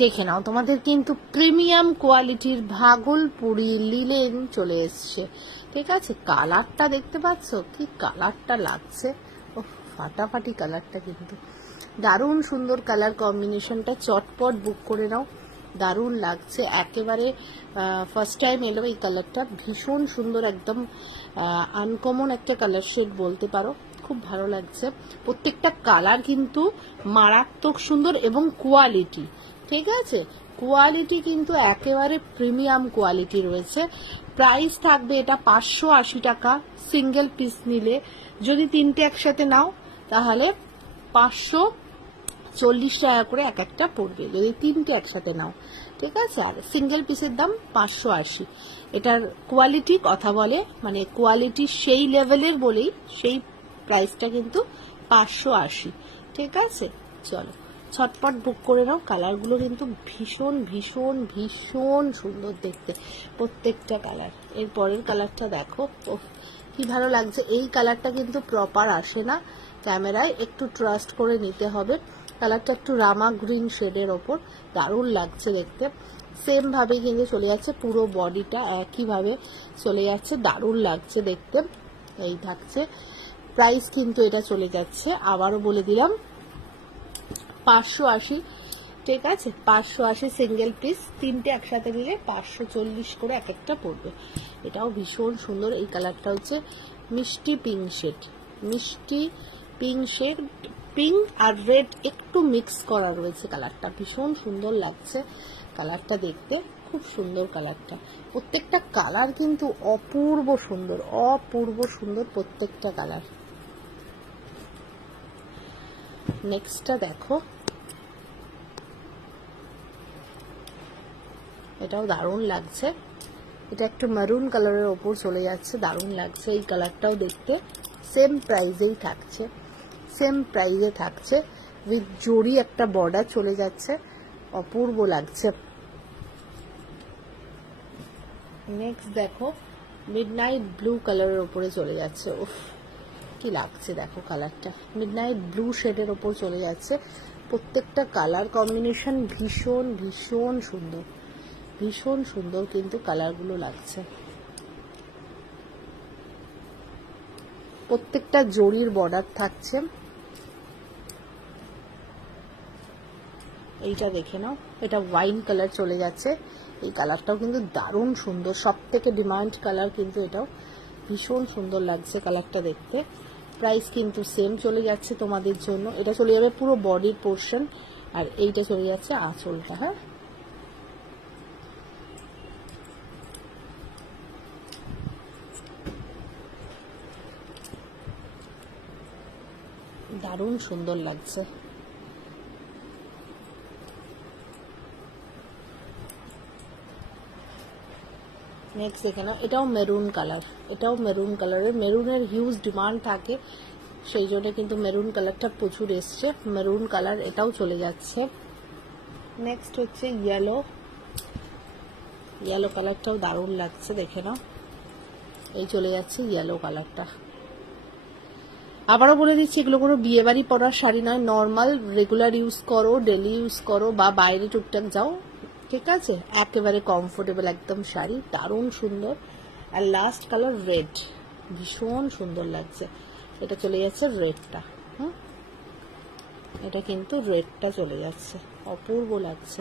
দেখে নাও, তোমাদের কিন্তু প্রিমিয়াম কোয়ালিটির ভাগলপুরি লিলেন চলে এসছে। ঠিক আছে, কালারটা দেখতে পাচ্ছ কি কালারটা লাগছে, ও ফাটাফাটি কালারটা, কিন্তু দারুণ সুন্দর কালার কম্বিনেশনটা। চটপট বুক করে নাও, দারুণ লাগছে একেবারে। ফার্স্ট টাইম এলো এই কালারটা, ভীষণ সুন্দর, একদম আনকমন একটা কালার শেড বলতে পারো, খুব ভালো লাগছে। প্রত্যেকটা কালার কিন্তু মারাত্মক সুন্দর এবং কোয়ালিটি, ঠিক আছে, কোয়ালিটি কিন্তু একেবারে প্রিমিয়াম কোয়ালিটি রয়েছে। প্রাইস থাকবে এটা 580 টাকা সিঙ্গেল পিস নিলে। যদি তিনটে একসাথে নাও তাহলে 540 টাকা করে এক একটা পড়বে, যদি তিনটে একসাথে নাও। ঠিক আছে, আর সিঙ্গেল পিসের দাম 580। এটার কোয়ালিটি কথা বলে, মানে কোয়ালিটি সেই লেভেলের বলেই সেই প্রাইসটা কিন্তু 580। ঠিক আছে, চলো ছটপট বুক করে নাও। কালারগুলো কিন্তু ভীষণ ভীষণ ভীষণ সুন্দর দেখতে প্রত্যেকটা কালার। এর পরের কালারটা দেখো, ও কি ভালো লাগছে। এই কালারটা কিন্তু প্রপার আসে না ক্যামেরায়, একটু ট্রাস্ট করে নিতে হবে। কালারটা একটু রামা গ্রিন শেডের ওপর, দারুণ লাগছে দেখতে। সেম ভাবে কিন্তু চলে যাচ্ছে, পুরো বডিটা একইভাবে চলে যাচ্ছে, দারুণ লাগছে দেখতে। এই থাকছে প্রাইস কিন্তু এটা চলে যাচ্ছে, আবারও বলে দিলাম 580। ঠিক আছে, 580 সিঙ্গেল পিস, তিনটে একসাথে নিলে 540 করে এক একটা পড়বে। এটাও ভীষণ সুন্দর। এই কালারটা হচ্ছে মিষ্টি পিঙ্ক শেড, মিষ্টি পিঙ্ক শেড, পিঙ্ক আর রেড একটু মিক্স করা রয়েছে। কালারটা ভীষণ সুন্দর লাগছে, কালারটা দেখতে খুব সুন্দর কালারটা। প্রত্যেকটা কালার কিন্তু অপূর্ব সুন্দর, অপূর্ব সুন্দর প্রত্যেকটা কালার। নেক্সটটা দেখো, এটাও দারুণ লাগছে। এটা একটু মেরুন কালারের ওপর চলে যাচ্ছে, দারুণ লাগছে। এই কালারটাও দেখতে সেম প্রাইজেই থাকছে, সেম প্রাইজে থাকছে, উইথ জরি একটা বর্ডার চলে যাচ্ছে, অপূর্ব লাগছে। নেক্সট দেখো, মিডনাইট ব্লু কালারের ওপরে চলে যাচ্ছে, উফ কি লাগছে দেখো কালারটা, মিডনাইট ব্লু শেডের ওপর চলে যাচ্ছে। প্রত্যেকটা কালার কম্বিনেশন ভীষণ ভীষণ সুন্দর, ভীষণ সুন্দর কিন্তু কালারগুলো লাগছে। প্রত্যেকটা জরির বর্ডার থাকছে। এইটা দেখে নাও, এটা ওয়াইন কালার চলে যাচ্ছে। এই কালারটাও কিন্তু দারুণ সুন্দর, সব থেকে ডিমান্ড কালার কিন্তু এটাও, ভীষণ সুন্দর লাগছে কালারটা দেখতে। প্রাইস কিন্তু সেম চলে যাচ্ছে তোমাদের জন্য, এটা চলে যাবে পুরো বডির পোর্শন, আর এইটা চলে যাচ্ছে আঁচলটা। হ্যাঁ, দারুণ সুন্দর লাগছে। নেক্সট দেখে নাও, এটাও মেরুন কালার, এটাও মেরুন কালারের। মেরুনের হিউজ ডিমান্ড থাকে, সেই জন্য কিন্তু মেরুন কালারটা প্রচুর এসছে। মেরুন কালার এটাও চলে যাচ্ছে। নেক্সট হচ্ছে ইয়েলো, ইয়েলো কালারটাও দারুণ লাগছে, দেখে নাও। এই চলে যাচ্ছে ইয়েলো কালারটা। আবারও বলে দিচ্ছি, এগুলো কোনো বিয়ে বাড়ি পরার শাড়ি নয়, নর্মাল রেগুলার ইউজ করো, ডেলি ইউজ করো, বা বাইরে টুকটাক যাও, ঠিক আছে, একেবারে কমফোর্টেবল একদম শাড়ি, দারুণ সুন্দর। আর লাস্ট কালার রেড, ভীষণ সুন্দর লাগছে। এটা চলে যাচ্ছে রেডটা, এটা কিন্তু রেডটা চলে যাচ্ছে, অপূর্ব লাগছে।